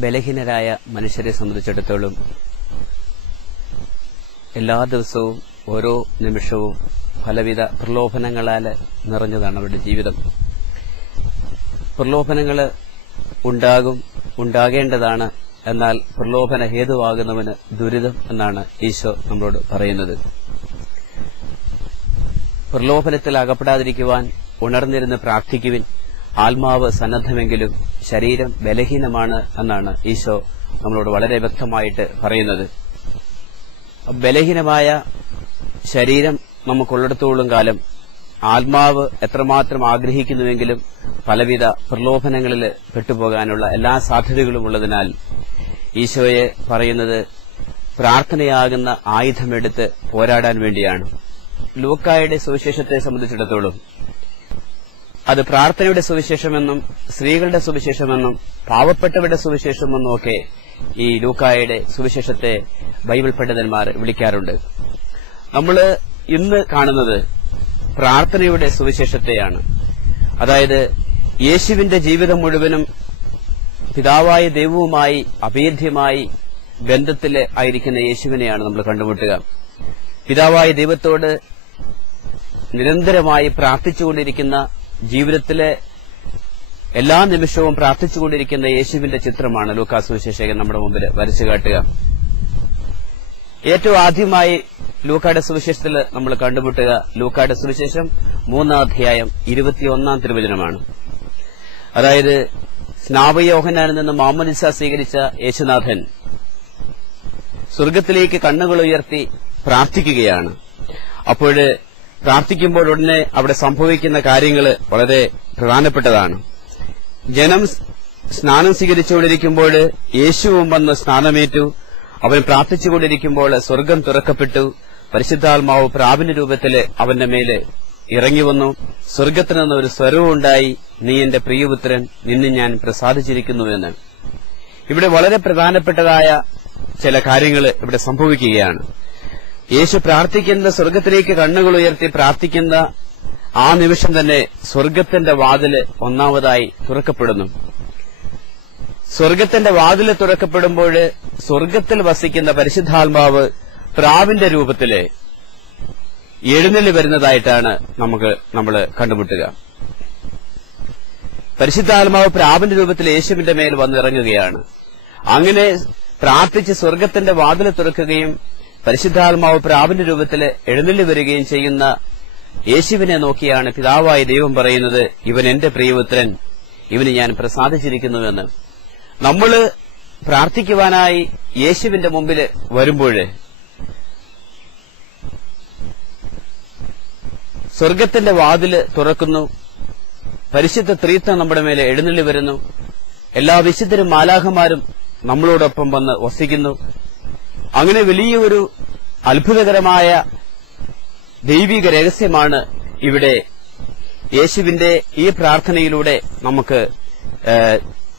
ബലഹീനരായ മനുഷ്യരെ സംബന്ധിച്ചിടത്തോളം എല്ലാ ദിവസവും ഓരോ നിമിഷവും പലവിധ പ്രലോഭനങ്ങളാൽ നിറഞ്ഞതാണ് അവരുടെ ജീവിതം. പ്രലോഭനങ്ങൾ ഉണ്ടാകേണ്ടതാണ്. എന്നാൽ പ്രലോഭന ഹേതുവാകുന്നവന് ദുരിതം എന്നാണ് ഈശോ നമ്മളോട് പറയുന്നത്. പ്രലോഭനത്തിൽ അകപ്പെടാതിരിക്കുവാൻ ഉണർന്നിരുന്ന് പ്രാർത്ഥിക്കുവിൻ. ആത്മാവ് സന്നദ്ധമെങ്കിലും ശരീരം ബലഹീനമാണ് എന്നാണ് ഈശോ നമ്മളോട് വളരെ വ്യക്തമായിട്ട് പറയുന്നത്. ബലഹീനമായ ശരീരം നമുക്കുള്ളിടത്തോളം കാലം ആത്മാവ് എത്രമാത്രം ആഗ്രഹിക്കുന്നുവെങ്കിലും പലവിധ പ്രലോഭനങ്ങളിൽ പെട്ടുപോകാനുള്ള എല്ലാ സാധ്യതകളും ഉള്ളതിനാൽ ഈശോയെ പറയുന്നത് പ്രാർത്ഥനയാകുന്ന ആയുധമെടുത്ത് പോരാടാൻ വേണ്ടിയാണ്. ലൂക്കായുടെ സുവിശേഷത്തെ സംബന്ധിച്ചിടത്തോളം അത് പ്രാർത്ഥനയുടെ സുവിശേഷമെന്നും സ്ത്രീകളുടെ സുവിശേഷമെന്നും പാവപ്പെട്ടവരുടെ സുവിശേഷമെന്നും ഒക്കെ ഈ ലൂക്കായുടെ സുവിശേഷത്തെ ബൈബിൾ പണ്ഡിതന്മാർ വിളിക്കാറുണ്ട്. നമ്മൾ ഇന്ന് കാണുന്നത് പ്രാർത്ഥനയുടെ സുവിശേഷത്തെയാണ്. അതായത് യേശുവിന്റെ ജീവിതം മുഴുവനും പിതാവായ ദൈവവുമായി അഭേദ്യമായി ബന്ധത്തിൽ ആയിരിക്കുന്ന യേശുവിനെയാണ് നമ്മൾ കണ്ടുമുട്ടുക. പിതാവായ ദൈവത്തോട് നിരന്തരമായി പ്രാർത്ഥിച്ചുകൊണ്ടിരിക്കുന്ന, ജീവിതത്തിലെ എല്ലാ നിമിഷവും പ്രാർത്ഥിച്ചുകൊണ്ടിരിക്കുന്ന യേശുവിന്റെ ചിത്രമാണ് ലൂക്കാ സുവിശേഷകൻ നമ്മുടെ മുമ്പിൽ വരച്ചു കാട്ടുക. ഏറ്റവും ആദ്യമായി ലൂക്കായുടെ സുവിശേഷത്തിൽ നമ്മൾ കണ്ടുമുട്ടുക ലൂക്കായുടെ സുവിശേഷം 3-ാം അധ്യായം 21-ാം തിരുവചനമാണ്. അതായത് സ്നാപകയോഹന്നാനിൽ നിന്ന് മാമോദീസ സ്വീകരിച്ച യേശുനാഥൻ സ്വർഗത്തിലേക്ക് കണ്ണുകൾ ഉയർത്തി പ്രാർത്ഥിക്കുകയാണ്. അപ്പോൾ പ്രാർത്ഥിക്കുമ്പോൾ ഉടനെ അവിടെ സംഭവിക്കുന്ന കാര്യങ്ങൾ വളരെ പ്രധാനപ്പെട്ടതാണ്. ജനം സ്നാനം സ്വീകരിച്ചുകൊണ്ടിരിക്കുമ്പോൾ യേശുവും വന്ന് സ്നാനമേറ്റു. അവൻ പ്രാർത്ഥിച്ചുകൊണ്ടിരിക്കുമ്പോൾ സ്വർഗം തുറക്കപ്പെട്ടു. പരിശുദ്ധാത്മാവ് പ്രാവിന്റെ രൂപത്തിൽ അവന്റെ മേല് ഇറങ്ങി വന്നു. സ്വർഗത്തിൽ നിന്ന് ഒരു സ്വരവും ഉണ്ടായി, നീ എന്റെ പ്രിയപുത്രൻ, നിന്നെ ഞാൻ പ്രസാദിച്ചിരിക്കുന്നുവെന്ന്. ഇവിടെ വളരെ പ്രധാനപ്പെട്ടതായ ചില കാര്യങ്ങൾ ഇവിടെ സംഭവിക്കുകയാണ്. യേശു പ്രാർത്ഥിക്കുന്ന, സ്വർഗത്തിലേക്ക് കണ്ണുകൾ ഉയർത്തി പ്രാർത്ഥിക്കുന്ന ആ നിമിഷം തന്നെ സ്വർഗത്തിന്റെ വാതില് ഒന്നാമതായി തുറക്കപ്പെടുന്നു. സ്വർഗത്തിന്റെ വാതില് തുറക്കപ്പെടുമ്പോൾ സ്വർഗത്തിൽ വസിക്കുന്ന പരിശുദ്ധാത്മാവ് പ്രാവിന്റെ രൂപത്തില് എഴുന്നള്ളി വരുന്നതായിട്ടാണ് നമ്മൾ കണ്ടുമുട്ടുക. പരിശുദ്ധാത്മാവ് പ്രാവിന്റെ രൂപത്തിൽ യേശുവിന്റെ മേൽ വന്നിറങ്ങുകയാണ്. അങ്ങനെ പ്രാർത്ഥിച്ച് സ്വർഗത്തിന്റെ വാതില് തുറക്കുകയും പരിശുദ്ധാത്മാവ് പ്രാവിന്റെ രൂപത്തിൽ എഴുന്നള്ളി വരികയും ചെയ്യുന്ന യേശുവിനെ നോക്കിയാണ് പിതാവായ ദൈവം പറയുന്നത്, ഇവൻ എന്റെ പ്രിയപുത്രൻ, ഇവന് ഞാൻ പ്രസാദിച്ചിരിക്കുന്നുവെന്ന്. നമ്മൾ പ്രാർത്ഥിക്കുവാനായി യേശുവിന്റെ മുമ്പിൽ വരുമ്പോൾ സ്വർഗത്തിന്റെ വാതില് തുറക്കുന്നു. പരിശുദ്ധ ത്രിത്വം നമ്മുടെ മേലെ എഴുന്നള്ളി വരുന്നു. എല്ലാ വിശുദ്ധരും മാലാഖമാരും നമ്മളോടൊപ്പം വന്ന് വസിക്കുന്നു. അങ്ങനെ വലിയൊരു അത്ഭുതകരമായ ദൈവിക രഹസ്യമാണ് ഇവിടെ യേശുവിന്റെ ഈ പ്രാർത്ഥനയിലൂടെ നമുക്ക്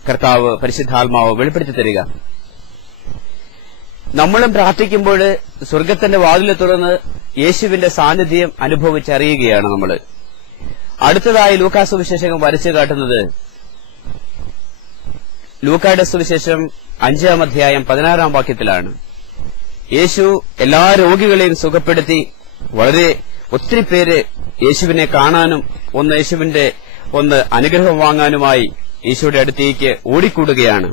കർത്താവ് പരിശുദ്ധാത്മാവ് വെളിപ്പെടുത്തി തരിക. നമ്മളും പ്രാർത്ഥിക്കുമ്പോൾ സ്വർഗത്തിന്റെ വാതിൽ തുറന്ന് യേശുവിന്റെ സാന്നിധ്യം അനുഭവിച്ചറിയുകയാണ് നമ്മൾ. അടുത്തതായി ലൂക്കാ സുവിശേഷം വരച്ചു കാട്ടുന്നത് ലൂക്കായുടെ സുവിശേഷം 5-ാം അധ്യായം 16-ാം വാക്യത്തിലാണ്. യേശു എല്ലാ രോഗികളെയും സുഖപ്പെടുത്തി. ഒത്തിരി പേര് യേശുവിനെ കാണാനും യേശുവിന്റെ അനുഗ്രഹം വാങ്ങാനുമായി ഈശോയുടെ അടുത്തേക്ക് ഓടിക്കൂടുകയാണ്.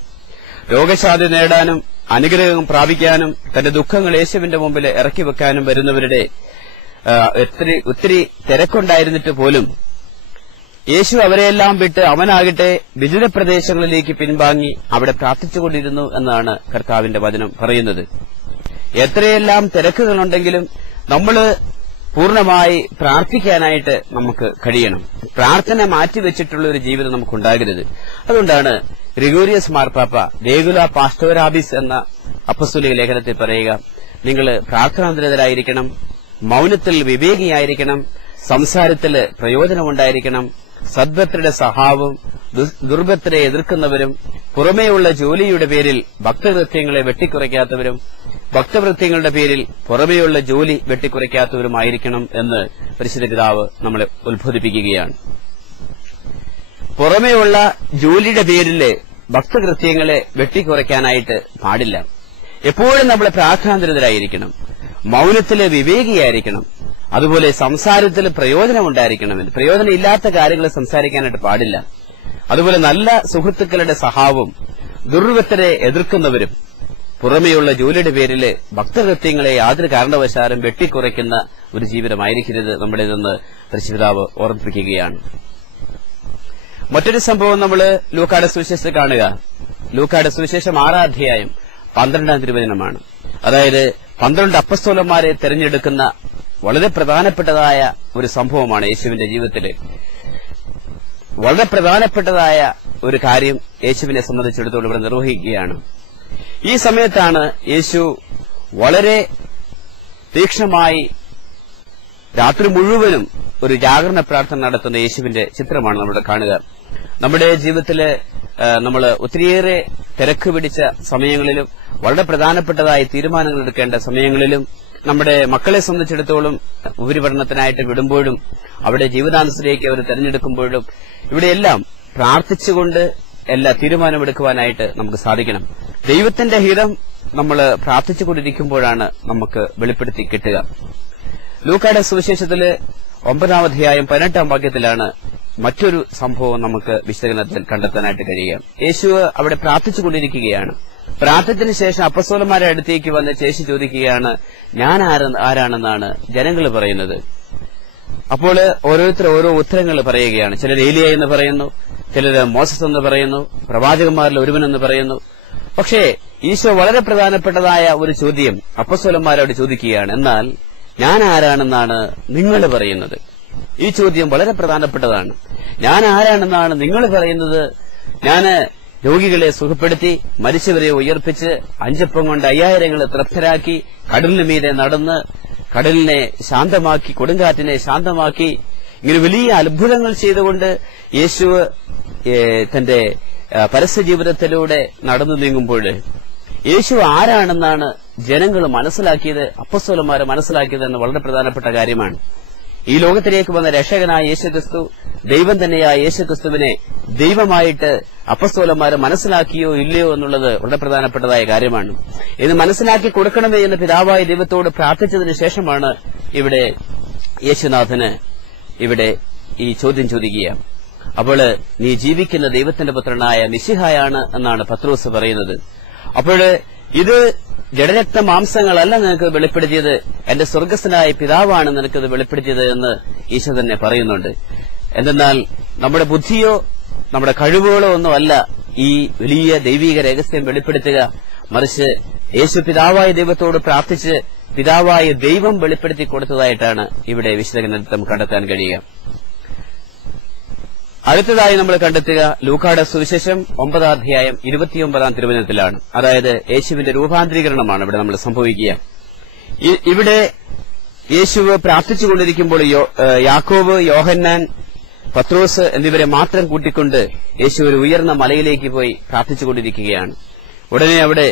രോഗശാന്തി നേടാനും അനുഗ്രഹം പ്രാപിക്കാനും തന്റെ ദുഃഖങ്ങൾ യേശുവിന്റെ മുമ്പിൽ ഇറക്കി വെക്കാനും വരുന്നവരുടെ ഒത്തിരി തിരക്കുണ്ടായിരുന്നിട്ട് പോലും യേശു അവരെയെല്ലാം വിട്ട് അവനാകട്ടെ വിദൂര പ്രദേശങ്ങളിലേക്ക് പിൻവാങ്ങി അവിടെ പ്രാർത്ഥിച്ചുകൊണ്ടിരുന്നു എന്നാണ് കർത്താവിന്റെ വചനം പറയുന്നത്. എത്രയെല്ലാം തിരക്കുകളുണ്ടെങ്കിലും നമ്മൾ പൂർണ്ണമായി പ്രാർത്ഥിക്കാനായിട്ട് നമുക്ക് കഴിയണം. പ്രാർത്ഥന മാറ്റിവെച്ചിട്ടുള്ള ഒരു ജീവിതം നമുക്കുണ്ടാകരുത്. അതുകൊണ്ടാണ് ഗ്രിഗോറിയസ് മാർപ്പാപ്പ രേഗുല പാസ്റ്റോരാബിസ് എന്ന അപ്പസ്തോലിക ലേഖനത്തിൽ പറയുക, നിങ്ങൾ പ്രാർത്ഥനാനിരതരായിരിക്കണം, മൌനത്തിൽ വിവേകിയായിരിക്കണം, സംസാരത്തിൽ പ്രയോജനമുണ്ടായിരിക്കണം, സദ്ഭക്തരുടെ സഹാവും ദുർഭക്തരെ എതിർക്കുന്നവരും പുറമേയുള്ള ജോലിയുടെ പേരിൽ ഭക്തകൃത്യങ്ങളെ വെട്ടിക്കുറയ്ക്കാത്തവരും ഭക്തവൃത്യങ്ങളുടെ പേരിൽ പുറമേയുള്ള ജോലി വെട്ടിക്കുറയ്ക്കാത്തവരുമായിരിക്കണം എന്ന് പരിശുദ്ധ പിതാവ് നമ്മളെ ഉത്ബോധിപ്പിക്കുകയാണ്. പുറമേയുള്ള ജോലിയുടെ പേരിൽ ഭക്തകൃത്യങ്ങളെ വെട്ടിക്കുറയ്ക്കാനായിട്ട് പാടില്ല. എപ്പോഴും നമ്മൾ പ്രാർത്ഥനാനിരതരായിരിക്കണം, മൗനത്തില് വിവേകിയായിരിക്കണം, അതുപോലെ സംസാരത്തിൽ പ്രയോജനമുണ്ടായിരിക്കണമെന്ന്. പ്രയോജനമില്ലാത്ത കാര്യങ്ങൾ സംസാരിക്കാനായിട്ട് പാടില്ല. അതുപോലെ നല്ല സുഹൃത്തുക്കളുടെ സഹാവും ദുർവൃത്തരെ എതിർക്കുന്നവരും പുറമെയുള്ള ജോലിയുടെ പേരിൽ ഭക്തകൃത്യങ്ങളെ യാതൊരു കാരണവശാലും വെട്ടിക്കുറയ്ക്കുന്ന ഒരു ജീവിതമായിരിക്കരുത് നമ്മുടേതെന്ന് പരിശുദ്ധാവ് ഓർമ്മിപ്പിക്കുകയാണ്. മറ്റൊരു സംഭവം നമ്മൾ ലൂക്കായുടെ സുവിശേഷത്തിൽ കാണുക. ലൂക്കായുടെ സുവിശേഷം 6-ാം അധ്യായം 12-ാം തിരുവചനമാണ്. അതായത് 12 അപ്പസ്തോലന്മാരെ തെരഞ്ഞെടുക്കുന്ന വളരെ പ്രധാനപ്പെട്ടതായ ഒരു സംഭവമാണ് യേശുവിന്റെ ജീവിതത്തില്. വളരെ പ്രധാനപ്പെട്ടതായ ഒരു കാര്യം യേശുവിനെ സംബന്ധിച്ചിടത്തോളം ഇവിടെ നിർവഹിക്കുകയാണ്. ഈ സമയത്താണ് യേശു വളരെ തീക്ഷ്ണമായി രാത്രി മുഴുവനും ഒരു ജാഗരണ പ്രാർത്ഥന നടത്തുന്ന യേശുവിന്റെ ചിത്രമാണ് നമ്മൾ കാണുക. നമ്മുടെ ജീവിതത്തില് നമ്മൾ ഒത്തിരിയേറെ തിരക്ക് പിടിച്ച സമയങ്ങളിലും വളരെ പ്രധാനപ്പെട്ടതായ തീരുമാനങ്ങൾ എടുക്കേണ്ട സമയങ്ങളിലും നമ്മുടെ മക്കളെ സംബന്ധിച്ചിടത്തോളം ഉപരിപഠനത്തിനായിട്ട് വിടുമ്പോഴും അവിടെ ജീവിതാനുസരിച്ച് അവർ തെരഞ്ഞെടുക്കുമ്പോഴും ഇവിടെയെല്ലാം പ്രാർത്ഥിച്ചുകൊണ്ട് എല്ലാ തീരുമാനമെടുക്കുവാനായിട്ട് നമുക്ക് സാധിക്കണം. ദൈവത്തിന്റെ ഹിതം നമ്മൾ പ്രാർത്ഥിച്ചുകൊണ്ടിരിക്കുമ്പോഴാണ് നമുക്ക് വെളിപ്പെടുത്തി കിട്ടുക. ലൂക്കായുടെ സുവിശേഷത്തില് 9-ാം അധ്യായം 18-ാം വാക്യത്തിലാണ് മറ്റൊരു സംഭവം നമുക്ക് വിശകലനത്തിൽ കണ്ടെത്താനായിട്ട് കഴിയുക. യേശു അവിടെ പ്രാർത്ഥിച്ചുകൊണ്ടിരിക്കുകയാണ്. പ്രാർത്ഥനത്തിന് ശേഷം അപ്പസ്തോലന്മാരുടെ അടുത്തേക്ക് വന്ന് യേശു ചോദിക്കുകയാണ്, ഞാൻ ആരാണെന്നാണ് ജനങ്ങൾ പറയുന്നത്? അപ്പോൾ ഓരോരുത്തർ ഓരോ ഉത്തരങ്ങൾ പറയുകയാണ്. ചിലർ ഏലിയ എന്ന് പറയുന്നു, ചിലർ മോസസ് എന്ന് പറയുന്നു, പ്രവാചകന്മാരിൽ ഒരുവനെന്ന് പറയുന്നു. പക്ഷേ ഈശോ വളരെ പ്രധാനപ്പെട്ടതായ ഒരു ചോദ്യം അപ്പസ്തോലന്മാരോട് ചോദിക്കുകയാണ്, എന്നാൽ ഞാൻ ആരാണെന്നാണ് നിങ്ങൾ പറയുന്നത്? ഈ ചോദ്യം വളരെ പ്രധാനപ്പെട്ടതാണ്. ഞാൻ ആരാണെന്നാണ് നിങ്ങൾ പറയുന്നത്? ഞാൻ രോഗികളെ സുഖപ്പെടുത്തി, മരിച്ചവരെ ഉയർപ്പിച്ച്, 5 അപ്പം കൊണ്ട് 5000 തൃപ്തരാക്കി, കടലിന് മീതെ നടന്ന് കടലിനെ ശാന്തമാക്കി, കൊടുങ്കാറ്റിനെ ശാന്തമാക്കി, ഇങ്ങനെ വലിയ അത്ഭുതങ്ങൾ ചെയ്തുകൊണ്ട് യേശു തന്റെ പരസ്യ ജീവിതത്തിലൂടെ നടന്നു നീങ്ങുമ്പോൾ യേശു ആരാണെന്നാണ് ജനങ്ങൾ മനസ്സിലാക്കിയത്, അപ്പസ്തോലന്മാര് മനസ്സിലാക്കിയത് എന്ന് വളരെ പ്രധാനപ്പെട്ട കാര്യമാണ്. ഈ ലോകത്തിലേക്ക് വന്ന രക്ഷകനായ യേശുക്രിസ്തു, ദൈവം തന്നെയായ യേശുക്രിസ്തുവിനെ ദൈവമായിട്ട് അപ്പസ്തോലന്മാര് മനസ്സിലാക്കിയോ ഇല്ലയോ എന്നുള്ളത് വളരെ പ്രധാനപ്പെട്ടതായ കാര്യമാണ്. ഇത് മനസ്സിലാക്കി കൊടുക്കണമേ എന്ന് പിതാവായ ദൈവത്തോട് പ്രാർത്ഥിച്ചതിന് ശേഷമാണ് ഇവിടെ യേശുനാഥന് ഇവിടെ ഈ ചോദ്യം ചോദിക്കുക. അപ്പോൾ നീ ജീവിക്കുന്ന ദൈവത്തിന്റെ പുത്രനായ മിശിഹായാണ് എന്നാണ് പത്രോസ് പറയുന്നത്. അപ്പോൾ ഇത് ജഡരക്ത മാംസങ്ങളല്ല നിനക്ക് വെളിപ്പെടുത്തിയത്, എന്റെ സ്വർഗസ്ഥനായ പിതാവാണ് നിനക്കത് വെളിപ്പെടുത്തിയത് എന്ന് ഈശോ തന്നെ പറയുന്നുണ്ട്. എന്തെന്നാൽ നമ്മുടെ ബുദ്ധിയോ നമ്മുടെ കഴിവുകളോ ഒന്നുമല്ല ഈ വലിയ ദൈവീക രഹസ്യം വെളിപ്പെടുത്തുക, മറിച്ച് യേശു പിതാവായ ദൈവത്തോട് പ്രാർത്ഥിച്ച് പിതാവായ ദൈവം വെളിപ്പെടുത്തി കൊടുത്തതായിട്ടാണ് ഇവിടെ വിശദീകരണം കണ്ടെത്താൻ കഴിയുക. അടുത്തതായി നമ്മൾ കണ്ടെത്തുക ലൂക്കായുടെ സുവിശേഷം 9-ാം അധ്യായം 29-ാം തിരുവചനത്തിലാണ്. അതായത് യേശുവിന്റെ രൂപാന്തരീകരണമാണ് ഇവിടെ നമ്മൾ സംഭവിക്കുക. ഇവിടെ യേശുവ് പ്രാർത്ഥിച്ചുകൊണ്ടിരിക്കുമ്പോൾ യാക്കോബ്, യോഹന്നാൻ, പത്രോസ് എന്നിവരെ മാത്രം കൂട്ടിക്കൊണ്ട് യേശു ഒരു ഉയർന്ന മലയിലേക്ക് പോയി പ്രാർത്ഥിച്ചുകൊണ്ടിരിക്കുകയാണ്. ഉടനെ അവിടെ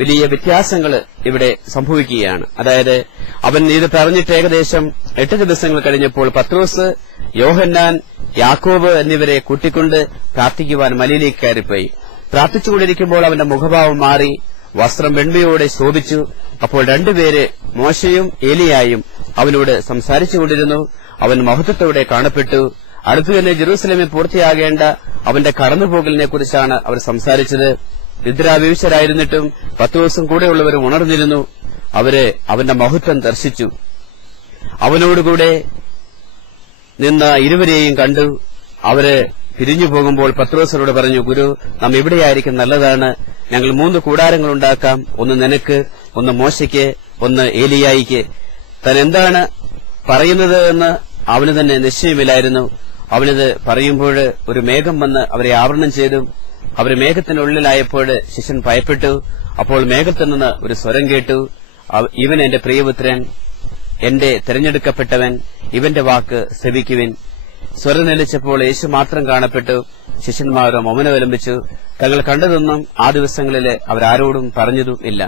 വലിയ വ്യത്യാസങ്ങൾ ഇവിടെ സംഭവിക്കുകയാണ്. അതായത് അവൻ ഇത് പറഞ്ഞിട്ട് ഏകദേശം 8 ദിവസങ്ങൾ കഴിഞ്ഞപ്പോൾ പത്രോസ്, യോഹന്നാൻ, യാക്കോബ് എന്നിവരെ കൂട്ടിക്കൊണ്ട് പ്രാർത്ഥിക്കുവാൻ മലയിലേക്ക് കയറിപ്പോയി. പ്രാർത്ഥിച്ചുകൊണ്ടിരിക്കുമ്പോൾ അവന്റെ മുഖഭാവം മാറി, വസ്ത്രം വെണ്മയോടെ ശോഭിച്ചു. അപ്പോൾ 2 പേര്, മോശയും ഏലിയായും അവനോട് സംസാരിച്ചുകൊണ്ടിരുന്നു. അവൻ മഹത്വത്തോടെ കാണപ്പെട്ടു. അടുത്തു തന്നെ ജെറൂസലേമിൽ പൂർത്തിയാകേണ്ട അവന്റെ കടന്നുപോകലിനെ കുറിച്ചാണ് അവർ സംസാരിച്ചത്. നിദ്രാവിവശരായിരുന്നിട്ടും പത്രോസും കൂടെയുള്ളവരും ഉണർന്നിരുന്നു. അവര് അവന്റെ മഹത്വം ദർശിച്ചു. അവനോടുകൂടെ നിന്ന ഇരുവരെയും കണ്ടു. അവര് പിരിഞ്ഞു പോകുമ്പോൾ പത്രോസിനോട് പറഞ്ഞു, ഗുരു, നാം ഇവിടെയായിരിക്കും നല്ലതാണ്. ഞങ്ങൾ 3 കൂടാരങ്ങൾ ഉണ്ടാക്കാം, ഒന്ന് നിനക്ക്, ഒന്ന് മോശയ്ക്ക്, ഒന്ന് ഏലിയായിക്ക്. താൻ എന്താണ് പറയുന്നത് എന്ന് അവന് തന്നെ നിശ്ചയമില്ലായിരുന്നു. അവനത് പറയുമ്പോൾ ഒരു മേഘം വന്ന് അവരെ ആവരണം ചെയ്തു. അവർ മേഘത്തിനുള്ളിലായപ്പോൾ ശിഷ്യൻ ഭയപ്പെട്ടു. അപ്പോൾ മേഘത്തിൽ നിന്ന് ഒരു സ്വരം കേട്ടു, ഇവൻ എന്റെ പ്രിയപുത്രൻ, എന്റെ തെരഞ്ഞെടുക്കപ്പെട്ടവൻ, ഇവന്റെ വാക്ക് ശ്രവിക്കുവിൻ. സ്വരം നിലച്ചപ്പോൾ യേശു മാത്രം കാണപ്പെട്ടു. ശിഷ്യന്മാരും മൗനമവലംബിച്ചു. തങ്ങൾ കണ്ടതൊന്നും ആ ദിവസങ്ങളിൽ അവരാരോടും പറഞ്ഞതും ഇല്ല.